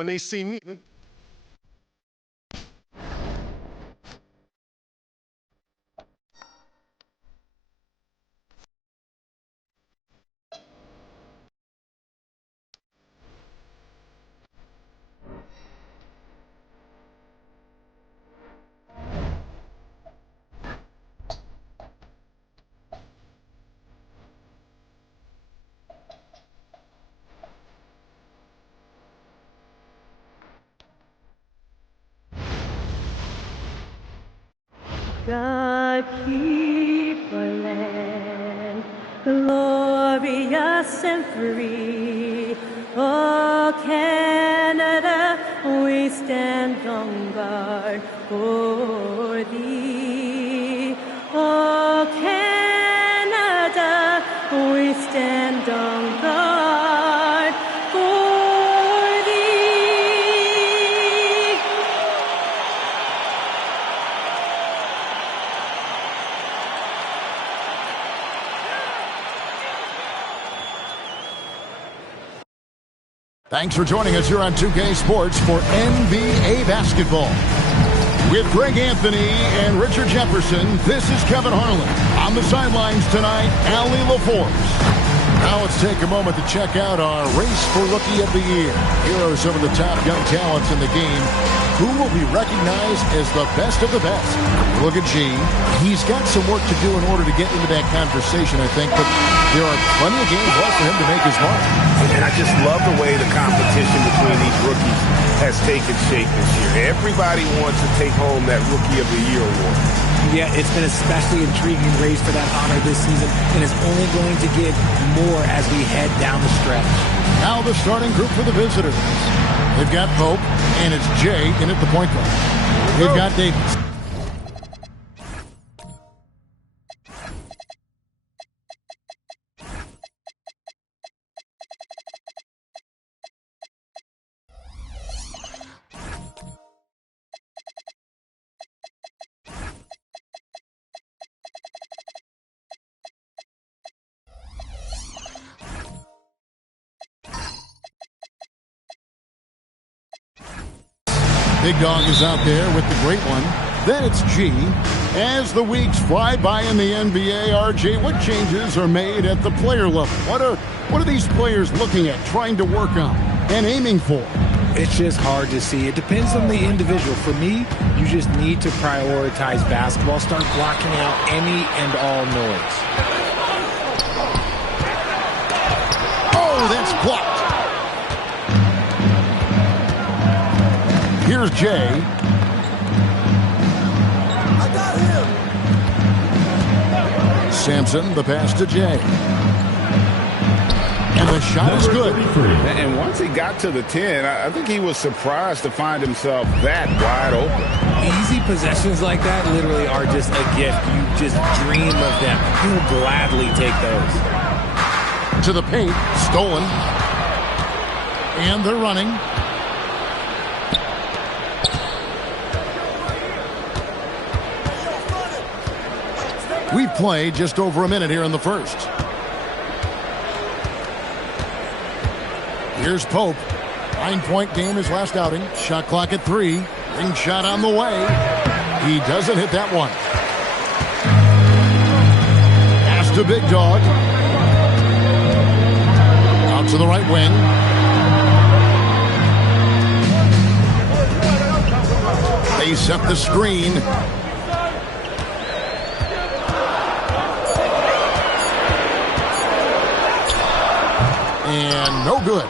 when they see me. God keep our land glorious and free. Oh, Canada, we stand on guard for thee. Oh, Canada, we stand on guard for thee. Thanks for joining us here on 2K Sports for NBA basketball. With Greg Anthony and Richard Jefferson, this is Kevin Harlan. On the sidelines tonight, Allie LaForce. Now let's take a moment to check out our race for Rookie of the Year. Here are some of the top young talents in the game who will be recognized as the best of the best. Look at G. He's got some work to do in order to get into that conversation, I think, but there are plenty of games left for him to make his mark. And I just love the way the competition between these rookies has taken shape this year. Everybody wants to take home that Rookie of the Year award. Yeah, it's been especially intriguing race for that honor this season, and it's only going to get more as we head down the stretch. Now the starting group for the visitors. They've got Pope, and it's Jay in at the point guard. They've got Davis. Big Dog is out there with the great one. Then it's G. As the weeks fly by in the NBA, RJ, what changes are made at the player level? What are these players looking at, trying to work on, and aiming for? It's just hard to see. It depends on the individual. For me, you just need to prioritize basketball. Start blocking out any and all noise. Oh, that's blocked. Here's Jay. I got him. Sampson, the pass to Jay. And the shot is good. And once he got to the 10, I think he was surprised to find himself that wide open. Easy possessions like that literally are just a gift. You just dream of them. You will gladly take those. To the paint, stolen. And they're running. We've played just over a minute here in the first. Here's Pope. 9-point game his last outing. Shot clock at 3. Ring shot on the way. He doesn't hit that one. Pass to Big Dog. Out to the right wing. They set the screen. And no good.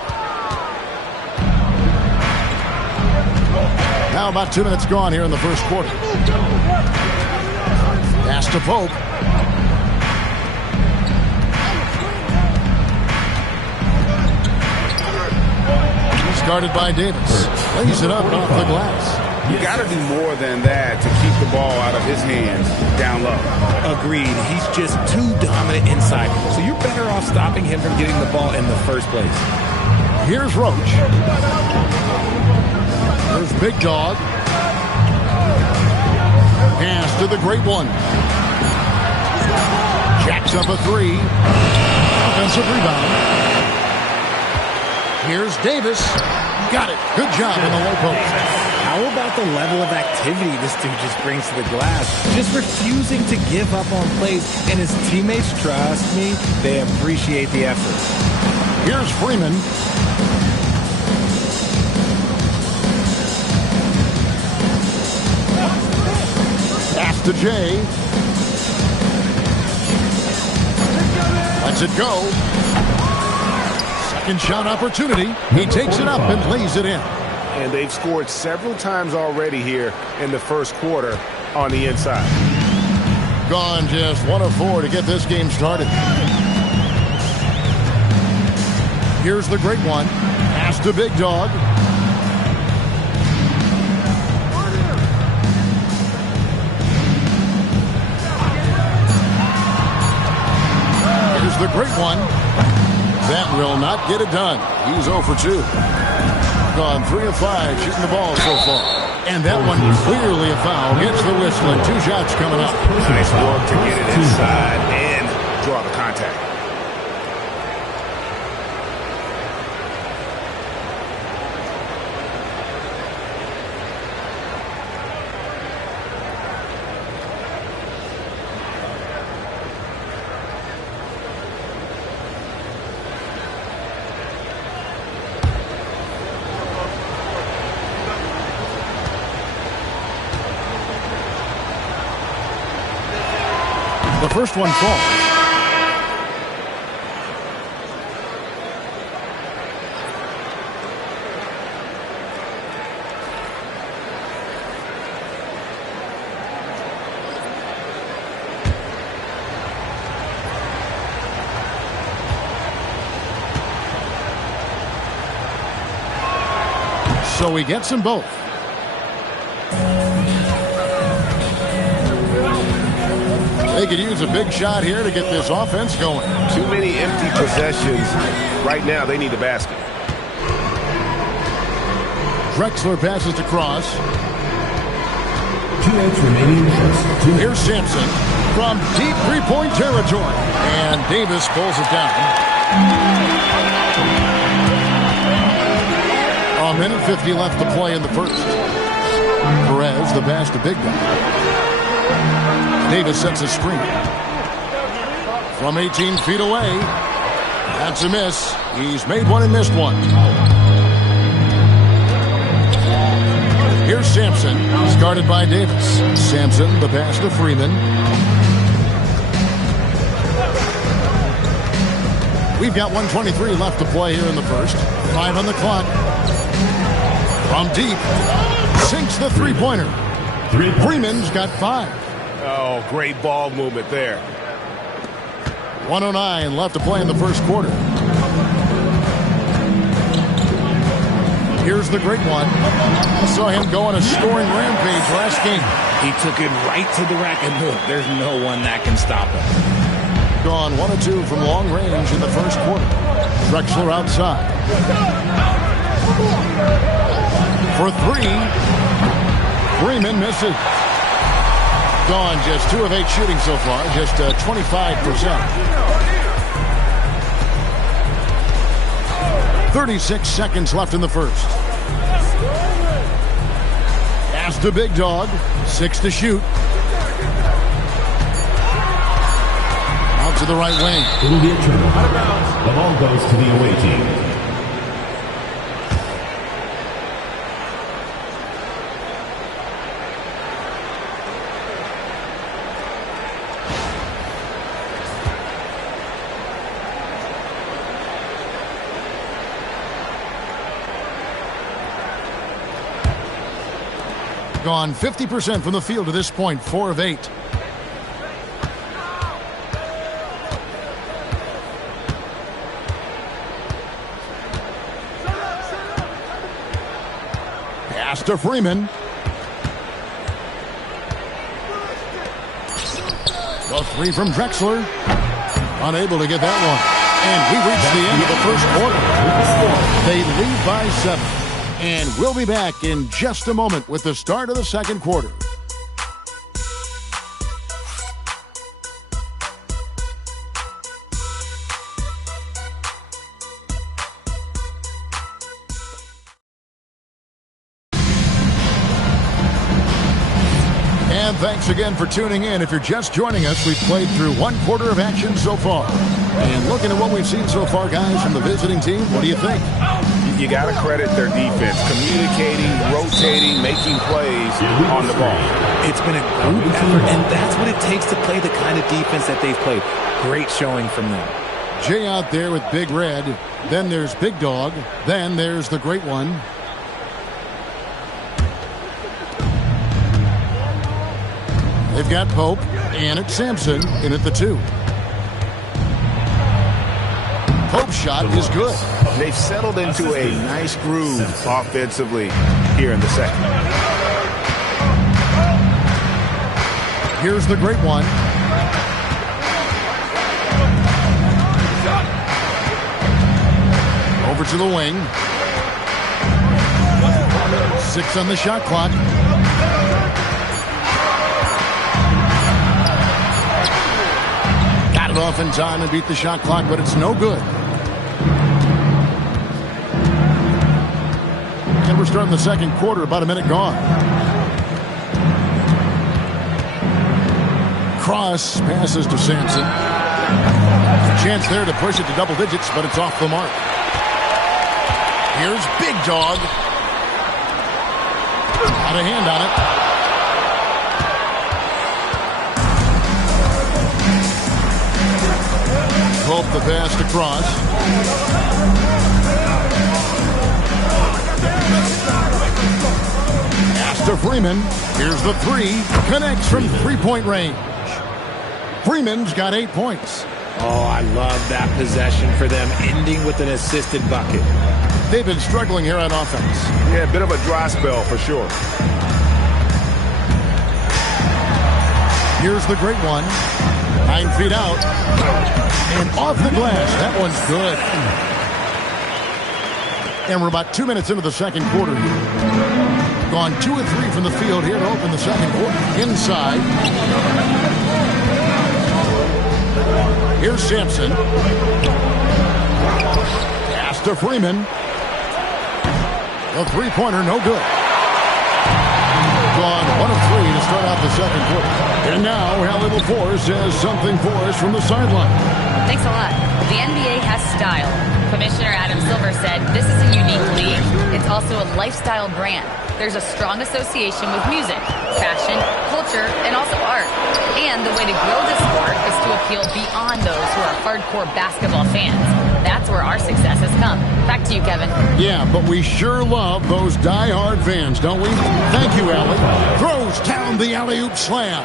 Now about 2 minutes gone here in the first quarter. Pass to Pope. Started by Davis. Lays it up off the glass. You got to do more than that to keep the ball out of his hands down low. Agreed. He's just too dominant inside. So you're better off stopping him from getting the ball in the first place. Here's Roach. There's Big Dog. Pass to the great one. Jacks up a 3. Offensive rebound. Here's Davis. Got it. Good job on the low post. How about the level of activity this dude just brings to the glass? Just refusing to give up on plays. And his teammates, trust me, they appreciate the effort. Here's Freeman. Pass to Jay. Lets it go. Second shot opportunity. He takes it up and lays it in. And they've scored several times already here in the first quarter on the inside. Gone just 1 of 4 to get this game started. Here's the great one. Pass to Big Dog. Here's the great one. That will not get it done. He's 0 for 2. Gone 3 of 5 shooting the ball so far. And that one clearly a foul. Gets the whistle and 2 shots coming up. Nice work to get it inside and draw the contact. The first one falls. So he gets them both. They could use a big shot here to get this offense going. Too many empty possessions. Right now, they need a basket. Drexler passes to Cross. 2 minutes remaining in the first. Here's Sampson from deep three-point territory. And Davis pulls it down. 1:50 left to play in the first. Perez, the pass to Big Dog. Davis sets a screen. From 18 feet away. That's a miss. He's made one and missed one. Here's Sampson. He's guarded by Davis. Sampson, the pass to Freeman. We've got 1:23 left to play here in the first. 5 on the clock. From deep. Sinks the three-pointer. Freeman's got 5. Oh, great ball movement there. 1:09 left to play in the first quarter. Here's the great one. I saw him go on a scoring rampage last game. He took it right to the rack, and look, there's no one that can stop him. Gone 1 of 2 from long range in the first quarter. Drexler outside. For 3. Freeman misses. Gone just 2 of 8 shooting so far, just 25%. 36 seconds left in the first. Pass to Big Dog. 6 to shoot. Out to the right wing. It'll be a turnover. The ball goes to the away team. Gone 50% from the field to this point, 4 of 8. Pass to Freeman. The 3 from Drexler. Unable to get that one. And we reach the end of the first quarter. They lead by 7. And we'll be back in just a moment with the start of the second quarter. And thanks again for tuning in. If you're just joining us, we've played through 1/4 of action so far. And looking at what we've seen so far, guys, from the visiting team, what do you think? You got to credit their defense, communicating, rotating, making plays on the ball. It's been a group effort, and that's what it takes to play the kind of defense that they've played. Great showing from them. Jay out there with Big Red. Then there's Big Dog. Then there's the Great One. They've got Pope, and it's Sampson in at the 2. Pope's shot is good. They've settled into a nice groove offensively here in the second. Here's the Great One. Over to the wing. 6 on the shot clock. Got it off in time and beat the shot clock, but it's no good. And we're starting the second quarter, about a minute gone. Cross passes to Sampson. Chance there to push it to double digits, but it's off the mark. Here's Big Dog. Out of hand on it. Hope the pass to Cross. Pass to Freeman. Here's the 3. Connects from three-point range. Freeman's got 8 points. Oh, I love that possession for them, ending with an assisted bucket. They've been struggling here on offense. Yeah, a bit of a dry spell for sure. Here's the Great One. 9 feet out. And off the glass. That one's good. And we're about 2 minutes into the second quarter here. Gone 2 of 3 from the field here to open the second quarter. Inside. Here's Sampson. Pass to Freeman. The three-pointer, no good. Gone 1 of 3 to start out the second quarter. And now, Hallie LaForce has something for us from the sideline. Thanks a lot. The NBA has style. Commissioner Adam Silver said this is a unique league. It's also a lifestyle brand. There's a strong association with music, fashion, culture, and also art. And the way to grow this sport is to appeal beyond those who are hardcore basketball fans. That's where our success has come. Back to you, Kevin. Yeah, but we sure love those die-hard fans, don't we? Thank you, Allie. Throws down the alley-oop slam.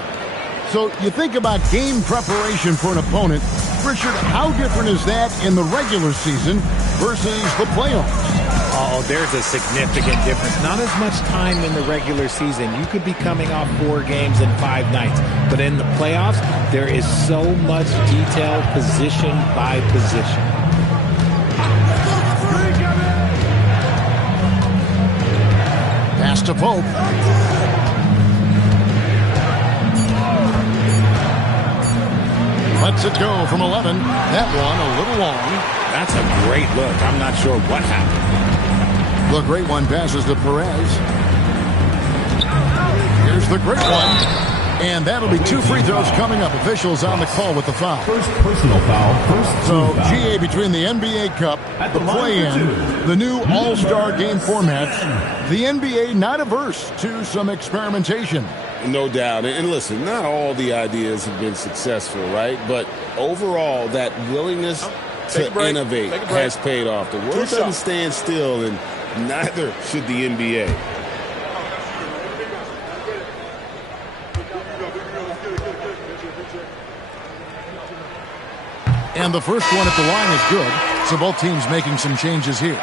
So you think about game preparation for an opponent. Richard, how different is that in the regular season versus the playoffs? Oh, there's a significant difference. Not as much time in the regular season. You could be coming off 4 games in 5 nights. But in the playoffs, there is so much detail position by position. Pass to Pope. Lets it go from 11. That one a little long. That's a great look. I'm not sure what happened. The Great One passes to Perez. Here's the Great One. And that'll be 2 free throws coming up. Officials on the call with the foul. First personal foul. So, GA, between the NBA Cup, the play-in, the new All-Star game format, the NBA not averse to some experimentation. No doubt. And listen, not all the ideas have been successful, right? But overall, that willingness to innovate has paid off. The world doesn't stand still, and neither should the NBA. And the first one at the line is good. So both teams making some changes here.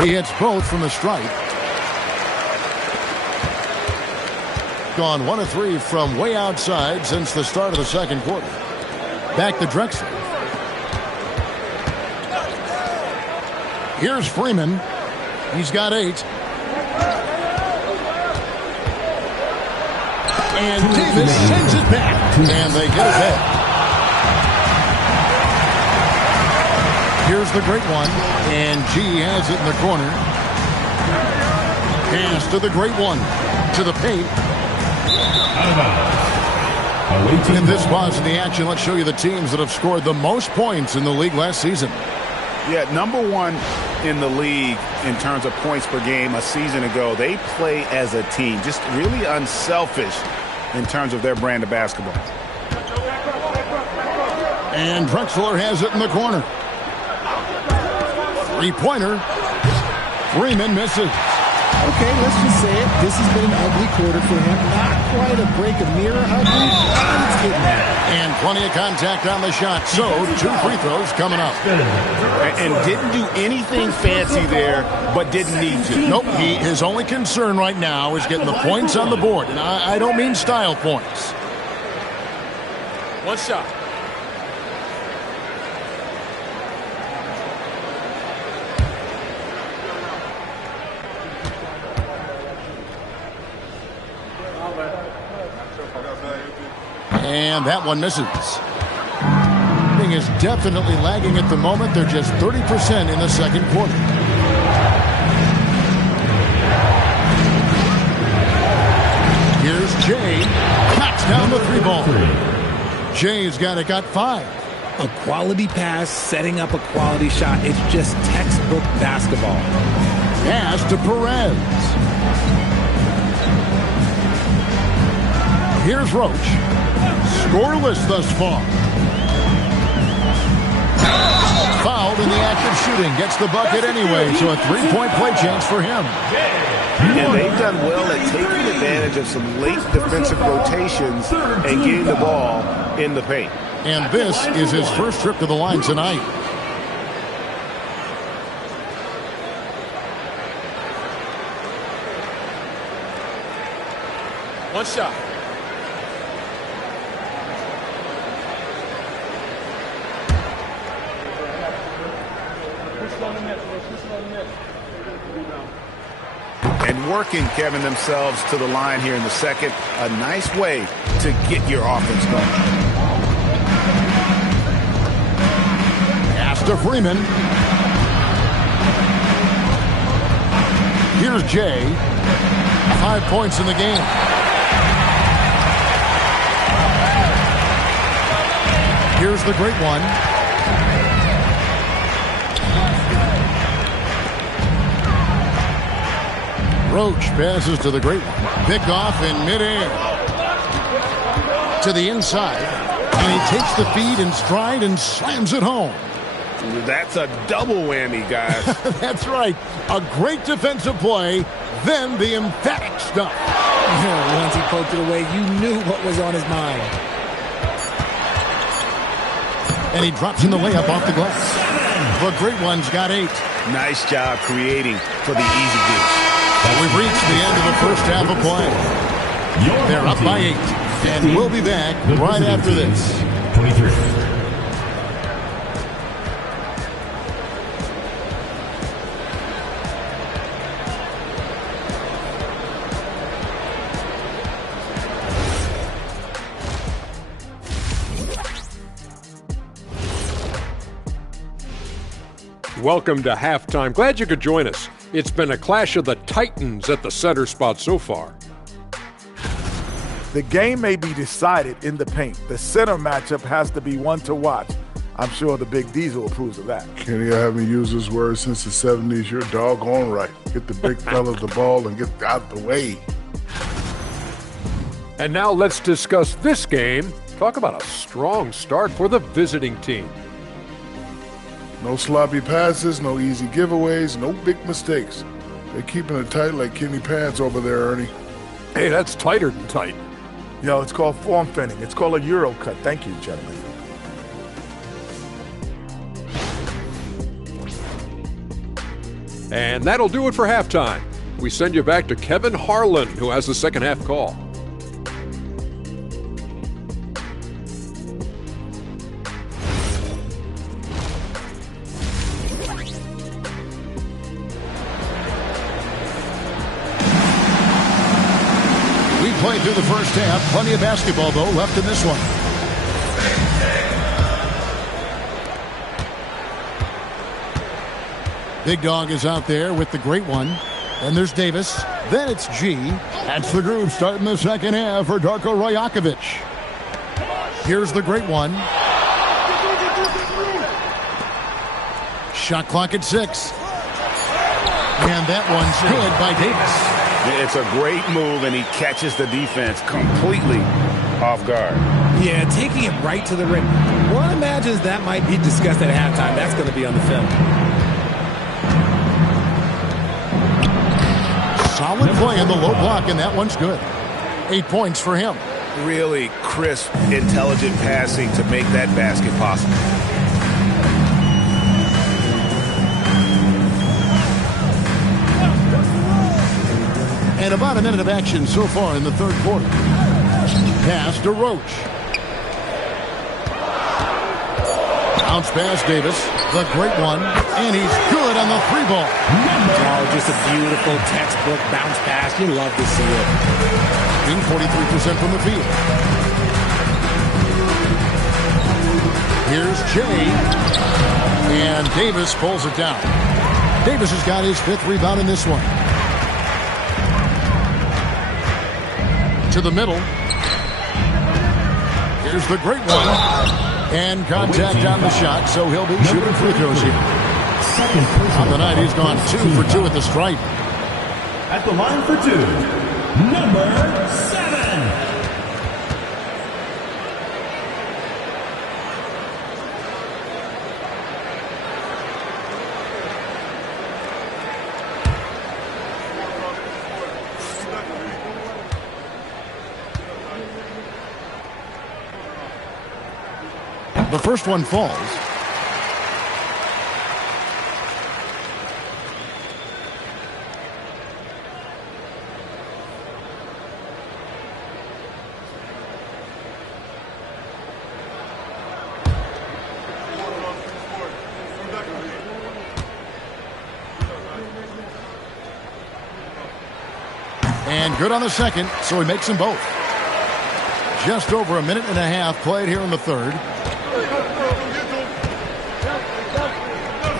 He hits both from the stripe. Gone 1 of 3 from way outside since the start of the second quarter. Back to Drexler. Here's Freeman. He's got 8. And Davis sends it back. And they get it back. Here's the great one. And G has it in the corner. Pass to the great one. To the paint. In this pause in the action, let's show you the teams that have scored the most points in the league last season. Yeah, number one in the league in terms of points per game a season ago. They play as a team, just really unselfish in terms of their brand of basketball. And Drexler has it in the corner. Three-pointer. Freeman misses. Okay, let's just say it. This has been an ugly quarter for him. Not quite a break of mirror ugly, but it's getting there. And plenty of contact on the shot. So, 2 free throws coming up. And didn't do anything fancy there, but didn't need to. Nope. His only concern right now is getting the points on the board. And I don't mean style points. One shot. And that one misses. Thing is definitely lagging at the moment. They're just 30% in the second quarter. Here's Jay. Knocks down the 3-ball. Jay's got 5. A quality pass, setting up a quality shot. It's just textbook basketball. Pass to Perez. Here's Roach. Scoreless thus far. Fouled in the act of shooting. Gets the bucket anyway, so a 3-point play chance for him. And they've done well at taking advantage of some late defensive rotations and getting the ball in the paint. And this is his first trip to the line tonight. One shot. And working, Kevin, themselves to the line here in the second. A nice way to get your offense going. Pass to Freeman. Here's Jay. 5 points in the game. Here's the great one. Roach passes to the great one. Picked off in midair. To the inside. And he takes the feed in stride and slams it home. That's a double whammy, guys. That's right. A great defensive play, then the emphatic stuff. Once he poked it away, you knew what was on his mind. And he drops in the layup off the glass. The great one's got 8. Nice job creating for the easy goose. We've reached the end of the first half of play. They're up by 8. And we'll be back right after this. 23. Welcome to halftime. Glad you could join us. It's been a clash of the Titans at the center spot so far. The game may be decided in the paint. The center matchup has to be one to watch. I'm sure the Big Diesel approves of that. Kenny, I haven't used this word since the 70s. You're doggone right. Get the big fella the ball and get out the way. And now let's discuss this game. Talk about a strong start for the visiting team. No sloppy passes, no easy giveaways, no big mistakes. They're keeping it tight like Kenny Pants over there, Ernie. Hey, that's tighter than tight. Yo, it's called form fitting. It's called a Euro cut. Thank you, gentlemen. And that'll do it for halftime. We send you back to Kevin Harlan, who has the second half call. play through the first half. Plenty of basketball, though, left in this one. Big Dog is out there with the great one. Then there's Davis. Then it's G. That's the group starting the second half for Darko Rajakovic. Here's the great one. Shot clock at 6. And that one's good by Davis. It's a great move, and he catches the defense completely off guard. Yeah, taking it right to the rim. One imagines that might be discussed at halftime. That's going to be on the film. Solid play in the low block, and that one's good. 8 points for him. Really crisp, intelligent passing to make that basket possible. And about a minute of action so far in the third quarter. Pass to Roach. Bounce pass Davis. The great one. And he's good on the 3-ball. Oh, just a beautiful textbook bounce pass. You love to see it. Being 43% from the field. Here's Jay. And Davis pulls it down. Davis has got his 5th rebound in this one. To the middle. Here's the great one. And contact on the shot, so he'll be shooting free throws here. On the night, he's gone 2 for 2 at the stripe. At the line for 2, number 7. The first one falls. And good on the second, so he makes them both. Just over a minute and a half played here in the third.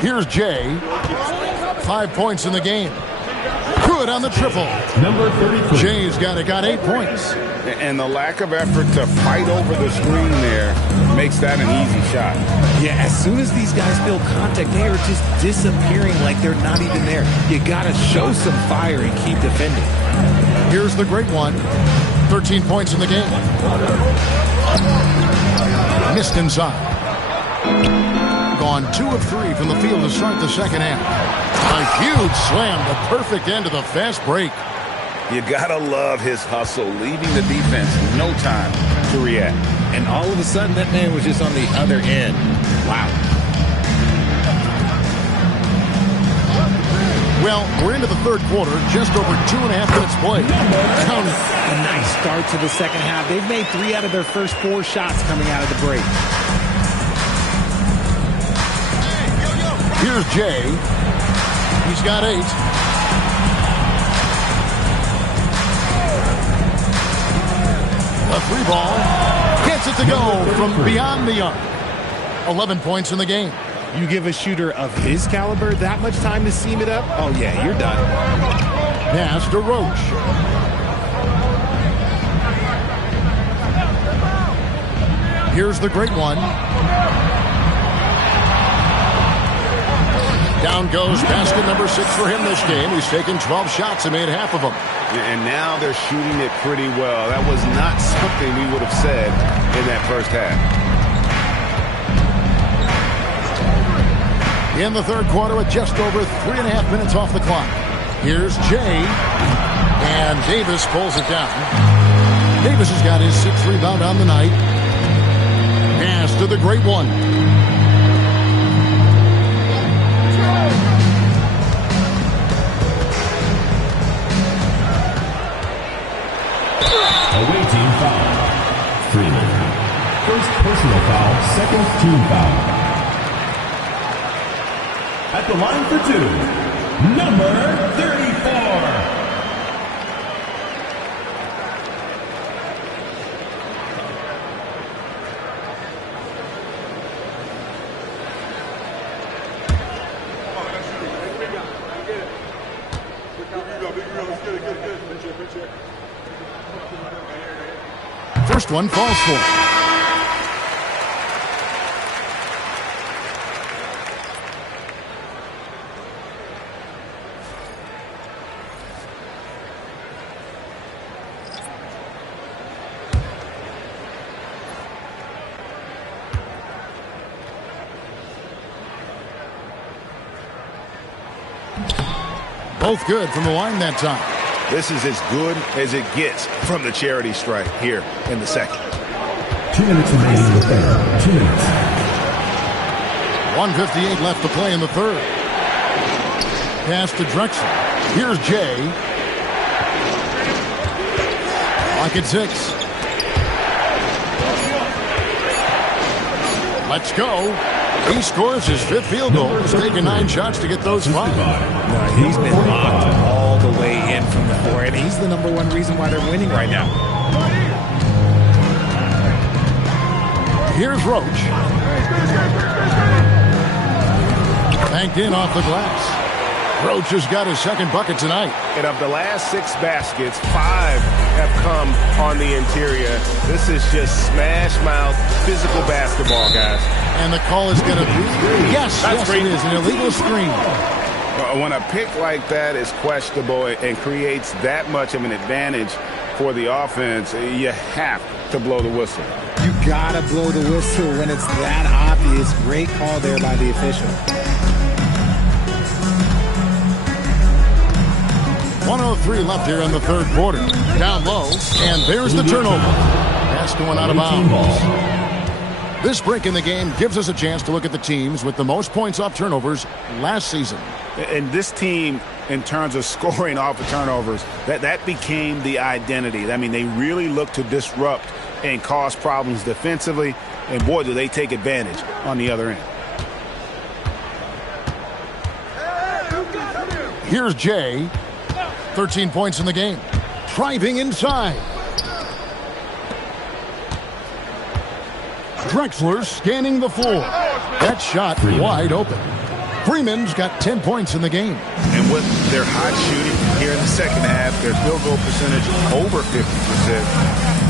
Here's Jay. 5 points in the game. Good on the triple. Number 33. Jay's got 8 points. And the lack of effort to fight over the screen there makes that an easy shot. Yeah, as soon as these guys feel contact, they are just disappearing like they're not even there. You got to show some fire and keep defending. Here's the great one. 13 points in the game. Missed inside. Gone 2 of 3 from the field to start the second half. A huge slam, the perfect end of the fast break. You gotta love his hustle, leaving the defense no time to react. And all of a sudden, that man was just on the other end. Wow. Well, we're into the third quarter, just over 2.5 minutes played. Count it. A nice start to the second half. They've made 3 out of their first 4 shots coming out of the break. Here's Jay. He's got 8. A 3-ball. Gets it to go from beyond the arc. 11 points in the game. You give a shooter of his caliber that much time to seam it up? Oh, yeah, you're done. Pass to Roach. Here's the great one. Down goes basket number 6 for him this game. He's taken 12 shots and made half of them. And now they're shooting it pretty well. That was not something we would have said in that first half. In the third quarter with just over 3.5 minutes off the clock. Here's Jay. And Davis pulls it down. Davis has got his 6th rebound on the night. Pass to the great one. Away team foul. Freeman. First personal foul, second team foul. At the line for 2, number 34. first one falls for him. Both good from the line that time. This is as good as it gets from the charity stripe here in the second. 2 minutes remaining in the third. 2 minutes. 1:58 left to play in the third. Pass to Drexler. Here's Jay. Lock at 6. Let's go. He scores his 5th field goal. He's taken 9 shots to get those 5. No, he's been locked all the way in from the floor, and he's the #1 reason why they're winning right now. Here's Roach. Banked in off the glass. Roach has got his 2nd bucket tonight. And of the last 6 baskets, 5 have come on the interior. This is just smash mouth physical basketball, guys. And the call is going to be, yes, it is an illegal screen. When a pick like that is questionable and creates that much of an advantage for the offense, you have to blow the whistle. You gotta blow the whistle when it's that obvious. Great call there by the official. 1:03 left here in the third quarter. Down low, and there's the turnover. Pass going out of bounds. This break in the game gives us a chance to look at the teams with the most points off turnovers last season. And this team, in terms of scoring off of turnovers, that became the identity. I mean, they really look to disrupt and cause problems defensively, and boy, do they take advantage on the other end. Here's Jay. 13 points in the game. Driving inside. Drexler scanning the floor. That shot wide open. Freeman's got 10 points in the game. And with their hot shooting here in the second half, their field goal percentage over 50%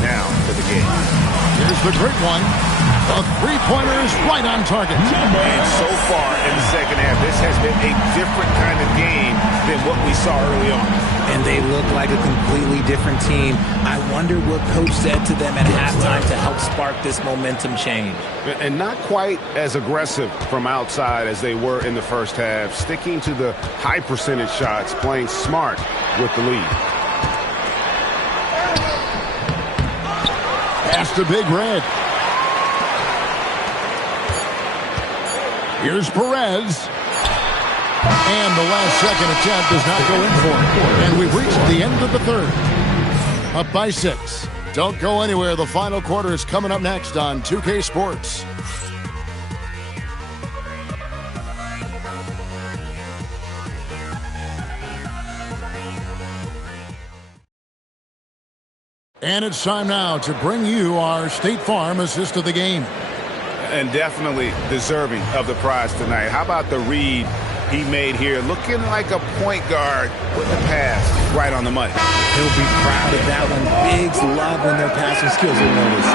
now for the game. Here's the great one. The three-pointer is right on target. And so far in the second half, this has been a different kind of game than what we saw early on. And they look like a completely different team. I wonder what coach said to them at halftime to help spark this momentum change. And not quite as aggressive from outside as they were in the first half, sticking to the high percentage shots, playing smart with the lead. Pass to Big Red. Here's Perez. And the last second attempt does not go in for it. And we've reached the end of the third. Up by 6. Don't go anywhere. The final quarter is coming up next on 2K Sports. And it's time now to bring you our State Farm assist of the game. And definitely deserving of the prize tonight. How about the read he made here? Looking like a point guard with the pass right on the money. He'll be proud of that one. Bigs love when their passing skills are noticed.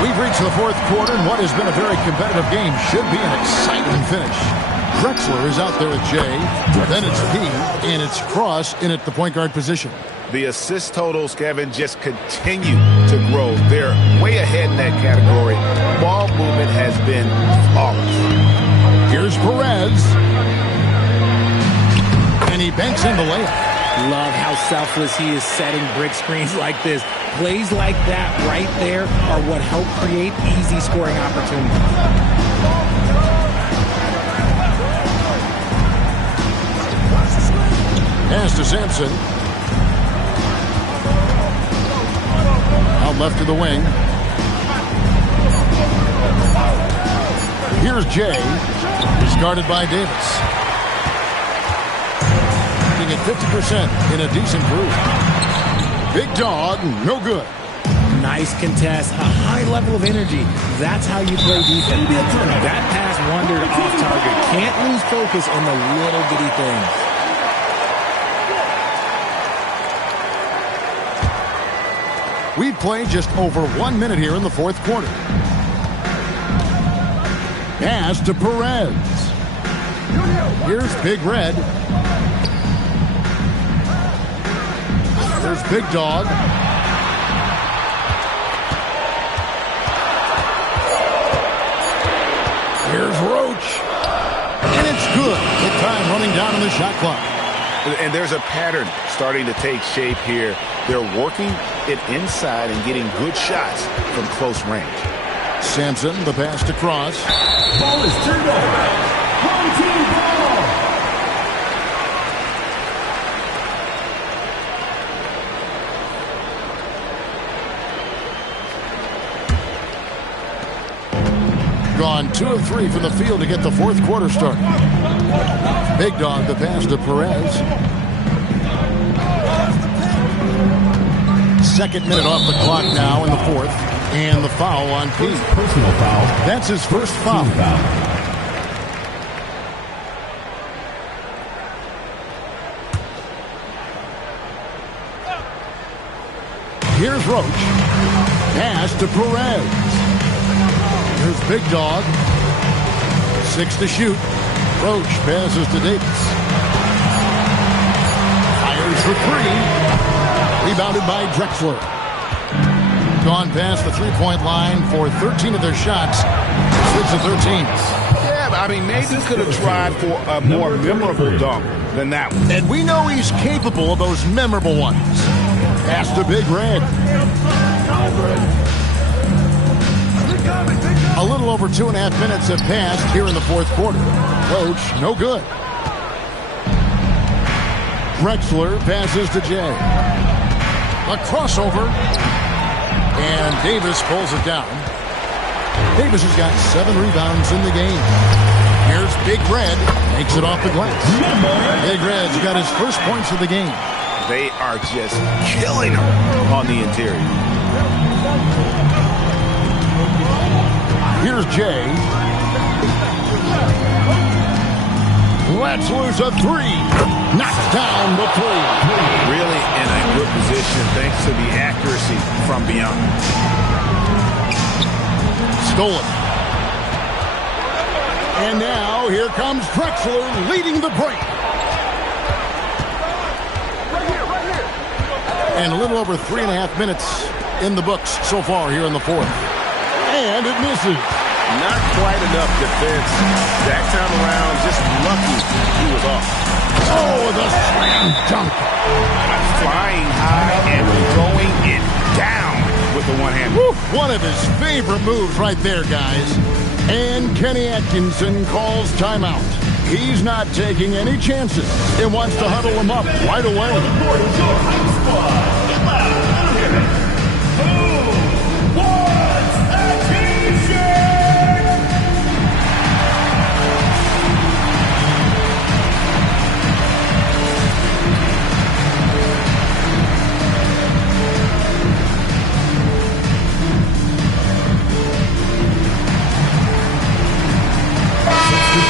We've reached the fourth quarter, and what has been a very competitive game should be an exciting finish. Drexler is out there with Jay. Then it's P, and it's Cross in at the point guard position. The assist totals, Kevin, just continue to grow. They're way ahead in that category. Ball movement has been flawless. Here's Perez. And he banks in the layup. Love how selfless he is setting brick screens like this. Plays like that right there are what help create easy scoring opportunities. Pass to Sampson. Out left to the wing. Here's Jay. He's guarded by Davis. Hitting at 50% in a decent groove. Big dog, no good. Nice contest, a high level of energy. That's how you play defense. That pass wandered off target. Can't lose focus on the little bitty things. We've played just over 1 minute here in the fourth quarter. Pass to Perez. Here's Big Red. There's Big Dog. Here's Roach. And it's good. Good time running down on the shot clock. And there's a pattern starting to take shape here. They're working it inside and getting good shots from close range. Sampson, the pass to Cross. Ball is turned over. Home team ball. Gone 2 of 3 from the field to get the fourth quarter started. Big Dog, the pass to Perez. Second minute off the clock now in the fourth. And the foul on Pete. Personal foul. That's his first foul. Here's Roach. Pass to Perez. Here's Big Dog. 6 to shoot. Roach passes to Davis. Fires for 3. Rebounded by Drexler. Gone past the three-point line for 13 of their shots. 6 of 13. Yeah, I mean, maybe could have tried for a more memorable dunk than that one. And we know he's capable of those memorable ones. Pass to Big Red. A little over 2.5 minutes have passed here in the fourth quarter. Roach, no good. Drexler passes to Jay. A crossover. And Davis pulls it down. Davis has got 7 rebounds in the game. Here's Big Red. Makes it off the glass. Big Red's got his first points of the game. They are just killing him on the interior. Here's Jay. Lets loose a 3. Knocks down the 3. Really in a good position thanks to the accuracy from beyond. Stolen. And now here comes Drexler leading the break. And a little over 3.5 minutes in the books so far here in the fourth. And it misses. Not quite enough defense. That time around, just lucky he was off. Oh, the slam dunk. Flying high and throwing it down with the one hand. One of his favorite moves right there, guys. And Kenny Atkinson calls timeout. He's not taking any chances and wants to huddle him up right away.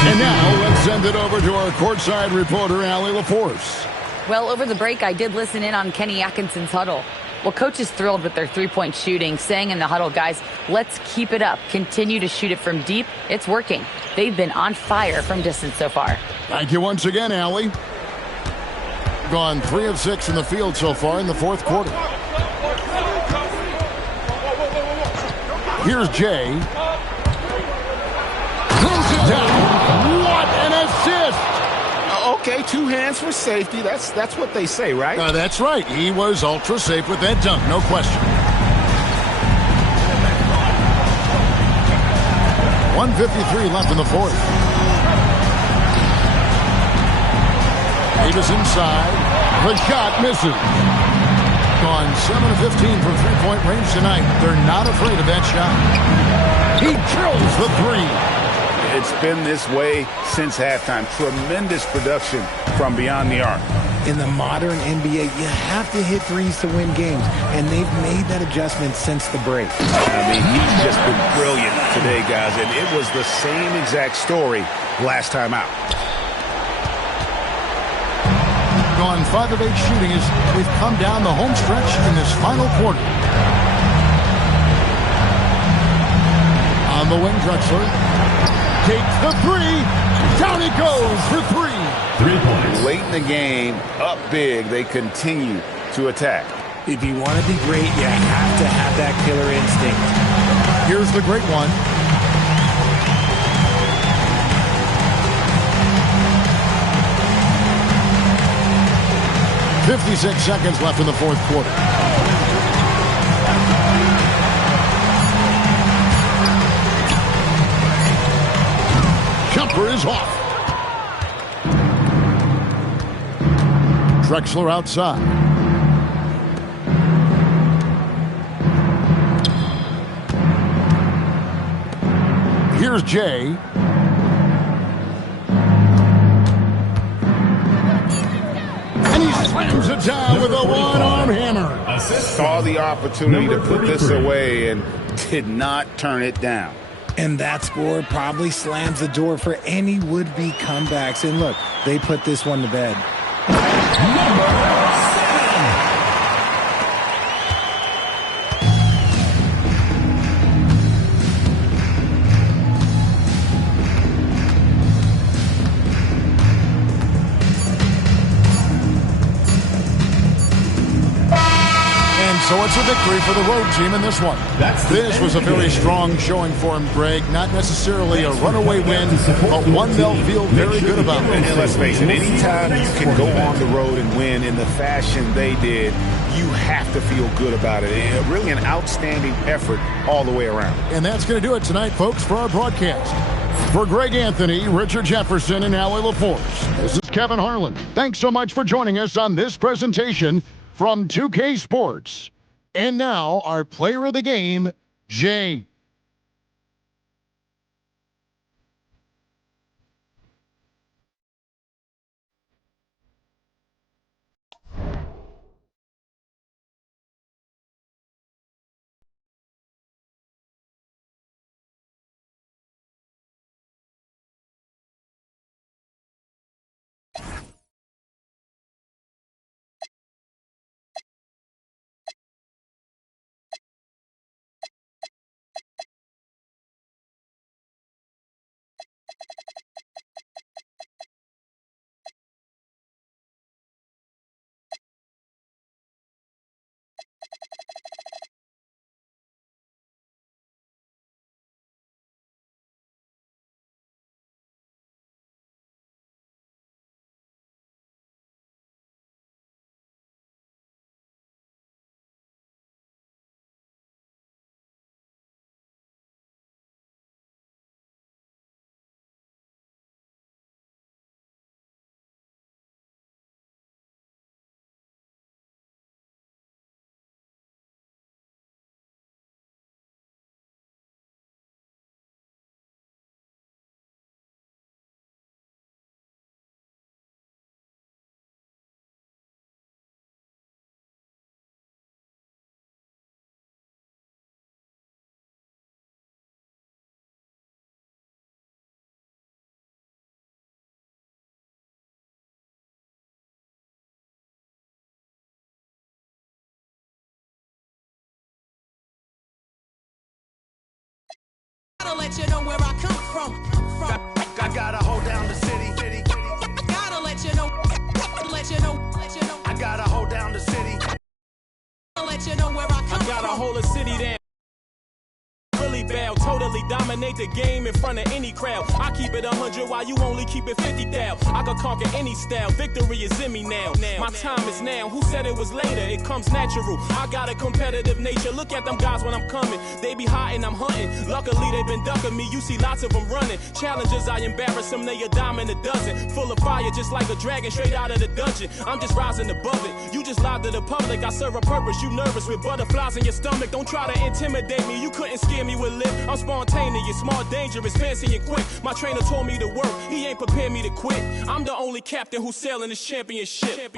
And now, let's send it over to our courtside reporter, Allie LaForce. Well, over the break, I did listen in on Kenny Atkinson's huddle. Well, coach is thrilled with their three-point shooting, saying in the huddle, guys, let's keep it up. Continue to shoot it from deep. It's working. They've been on fire from distance so far. Thank you once again, Allie. Gone 3 of 6 in the field so far in the fourth quarter. Here's Jay. Throws it down. What an assist! Okay, 2 hands for safety. That's what they say, right? That's right. He was ultra safe with that dunk, no question. 1:53 left in the fourth. Davis inside. The shot misses. Gone 7 of 15 from three-point range tonight. They're not afraid of that shot. He drills the 3. It's been this way since halftime. Tremendous production from beyond the arc. In the modern NBA, you have to hit threes to win games, and they've made that adjustment since the break. I mean, he's just been brilliant today, guys, and it was the same exact story last time out. Gone 5 of 8 shooting as we've come down the home stretch in this final quarter. the wing, Drexler. Takes the three. Down he goes for 3. 3 points. Late in the game, up big, they continue to attack. If you want to be great, you have to have that killer instinct. Here's the great one. .56 seconds left in the fourth quarter. Jumper is off. Drexler outside. Here's Jay. And he slams it down with a one-arm hammer. Saw the opportunity to put this away and did not turn it down. And that score probably slams the door for any would-be comebacks. And look, they put this one to bed. Number 7. So it's a victory for the road team in this one. This was a very strong showing for him, Greg. Not necessarily a runaway win, but one they'll feel very good about. And let's face it, anytime you can go on the road and win in the fashion they did, you have to feel good about it. And really an outstanding effort all the way around. And that's going to do it tonight, folks, for our broadcast. For Greg Anthony, Richard Jefferson, and Allie LaForce, this is Kevin Harlan. Thanks so much for joining us on this presentation from 2K Sports. And now, our player of the game, Jay. Gotta let you know where I come from. I gotta hold down the city. Gotta let you know. I gotta hold down the city. Gotta let you know where I come from. I gotta hold a city down. Really bad, totally dominate the game in front of any crowd. I keep it 100 while you only keep it 50 down. I could conquer any style, victory is in me now. My time is now, who said it was later? It comes natural, I got a competitive nature. Look at them guys when I'm coming, they be hot and I'm hunting. Luckily they been ducking me, you see lots of them running. Challenges, I embarrass them, they a dime in a dozen. Full of fire, just like a dragon straight out of the dungeon. I'm just rising above it, you just lied to the public. I serve a purpose, you nervous with butterflies in your stomach. Don't try to intimidate me, you couldn't scare me with lip. I'm spontaneous, smart, dangerous, fancy and quick. My trainer told me to work, he ain't prepared me to quit. I'm the only captain who's sailing this championship.